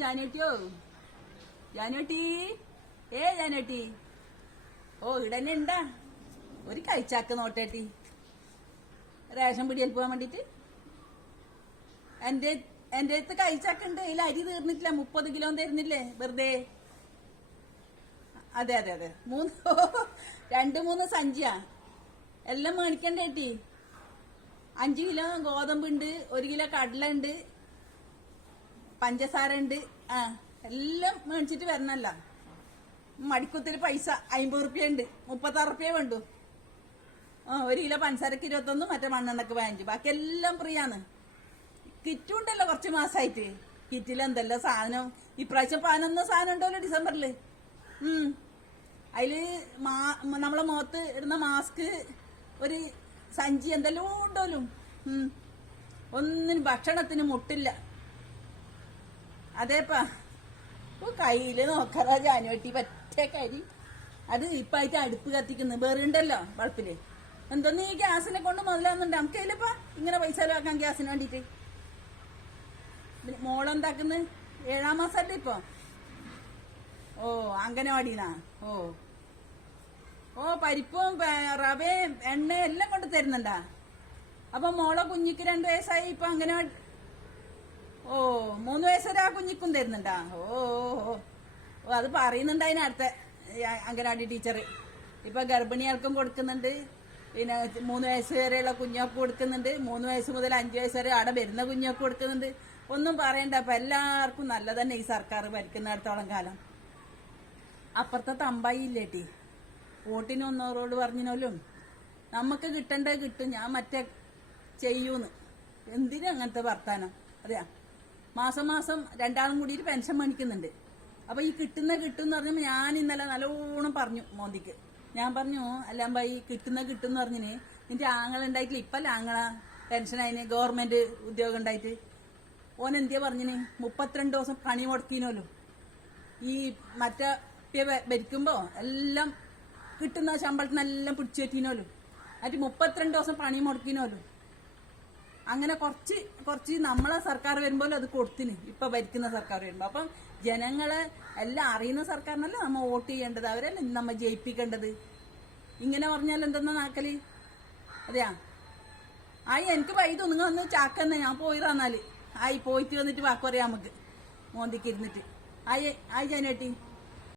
ജാനേട്ടിയോ ജാനേട്ടി ജാനേട്ടി ഇടന്നെ ഉണ്ടാ ഒരു കഴിച്ചാക്ക് നോട്ടേട്ടി റേഷൻ പിടിയിൽ പോകാൻ വേണ്ടിട്ട് എന്റെ അടുത്ത് കഴിച്ചാക്കുണ്ട് ഇതിൽ അരി തീർന്നിട്ടില്ല 30 കിലോ തരുന്നില്ലേ വെറുതെ അതെ 2-3 സഞ്ചിയാ എല്ലാം മേടിക്കണ്ടേട്ടി 5 കിലോ ഗോതമ്പുണ്ട് 1 കിലോ കടല ഉണ്ട് പഞ്ചസാര ഉണ്ട് എല്ലാം മേടിച്ചിട്ട് വരണല്ല മടിക്കുത്തിൽ പൈസ 50 റുപ്യ ഉണ്ട് 36 റുപ്യ വേണ്ടു 1 കിലോ പഞ്ചസാരക്ക് 21 മറ്റേ മണ്ണെണ്ണക്ക് 15 ബാക്കി എല്ലാം ഫ്രീയാണ് കിറ്റും ഉണ്ടല്ലോ കുറച്ച് മാസമായിട്ട് കിറ്റിൽ എന്തെല്ലാം സാധനം ഇപ്രാവശ്യം 11 സാധനം ഉണ്ടല്ലോ ഡിസംബറില് അതില് നമ്മളെ മുഖത്ത് ഇടുന്ന മാസ്ക് ഒരു സഞ്ചി എന്തെല്ലാം ഉണ്ടല്ലോ ഒന്നിനും ഭക്ഷണത്തിന് മുട്ടില്ല അതേപ്പാ കയ്യില് നോക്കാറാ ജാനുവട്ടി പറ്റേ കരി അത് ഇപ്പായിട്ട് അടുപ്പ് കത്തിക്കുന്നു വേറുണ്ടല്ലോ വളപ്പില് എന്തൊന്നും ഈ ഗ്യാസിനെ കൊണ്ട് മുതലാകുന്നുണ്ട് നമുക്ക് അതിലിപ്പാ ഇങ്ങനെ പൈസ ചെലവാക്കാൻ ഗ്യാസിന് വേണ്ടിട്ട് മോളെന്താക്കുന്നു 7-ാം മാസല്ലേ ഇപ്പൊ അംഗനവാടിന്നാ പരിപ്പും റവയും എണ്ണ എല്ലാം കൊണ്ട് തരുന്നുണ്ടാ അപ്പൊ മോളെ കുഞ്ഞിക്ക് 2 വയസ്സായി ഇപ്പൊ അംഗനവാടി 3 വയസ്സ് വരെ ആ കുഞ്ഞിക്കും തരുന്നുണ്ടാ അത് പറയുന്നുണ്ട് അതിനടുത്ത അംഗനവാടി ടീച്ചർ ഇപ്പൊ ഗർഭിണികൾക്കും കൊടുക്കുന്നുണ്ട് പിന്നെ 3 വയസ്സ് വരെയുള്ള കുഞ്ഞൊക്കെ കൊടുക്കുന്നുണ്ട് 3 വയസ്സ് മുതൽ 5 വയസ്സ് വരെ അവിടെ വരുന്ന കുഞ്ഞൊക്കെ കൊടുക്കുന്നുണ്ട് ഒന്നും പറയണ്ട അപ്പൊ എല്ലാവർക്കും നല്ലതന്നെ ഈ സർക്കാർ ഭരിക്കുന്നിടത്തോളം കാലം അപ്പുറത്തെ തമ്പായി ഇല്ലേട്ടി വോട്ടിന് ഒന്നോരോട് പറഞ്ഞോലും നമുക്ക് കിട്ടേണ്ടത് കിട്ടും ഞാൻ മറ്റേ ചെയ്യൂന്ന് എന്തിനും അങ്ങനത്തെ വർത്താനം അതെയാ മാസം 2 കൂടിയിട്ട് പെൻഷൻ മേടിക്കുന്നുണ്ട് അപ്പൊ ഈ കിട്ടുന്ന പറഞ്ഞപ്പോ ഞാൻ ഇന്നലെ നല്ലോണം പറഞ്ഞു മോദിക്ക് ഞാൻ പറഞ്ഞു അല്ലാമ്പായി കിട്ടും പറഞ്ഞിന് നിന്റെ ആങ്ങളുണ്ടായിട്ടില്ല ഇപ്പല്ല ആങ്ങള പെൻഷൻ അതിന് ഗവൺമെന്റ് ഉദ്യോഗം ഉണ്ടായിട്ട് ഓനെന്തിയാ പറഞ്ഞിന് 32 ദിവസം പണി മുടക്കിനോലും ഈ മറ്റേ ഭരിക്കുമ്പോ എല്ലാം കിട്ടുന്ന ശമ്പളത്തിനെല്ലാം പിടിച്ചു പറ്റിനോലും അത് 32 ദിവസം പണി മുടക്കിനോലും അങ്ങനെ കുറച്ച് നമ്മളെ സർക്കാർ വരുമ്പോഴും അത് കൊടുത്തിന് ഇപ്പൊ ഭരിക്കുന്ന സർക്കാർ വരുമ്പോ അപ്പം ജനങ്ങളെ എല്ലാം അറിയുന്ന സർക്കാരിനല്ല നമ്മ വോട്ട് ചെയ്യേണ്ടത് അവരല്ലേ നമ്മ ജയിപ്പിക്കേണ്ടത് ഇങ്ങനെ പറഞ്ഞാൽ എന്തെന്നാ നാക്കല് അതെയാ എനിക്ക് വൈകി നിങ്ങൾ വന്ന് ചാക്കന്നെ ഞാൻ പോയി പോയിട്ട് വന്നിട്ട് വാക്ക് പറയാം നമുക്ക് മോന്തിക്ക് ഇരുന്നിട്ട് ജനേട്ടി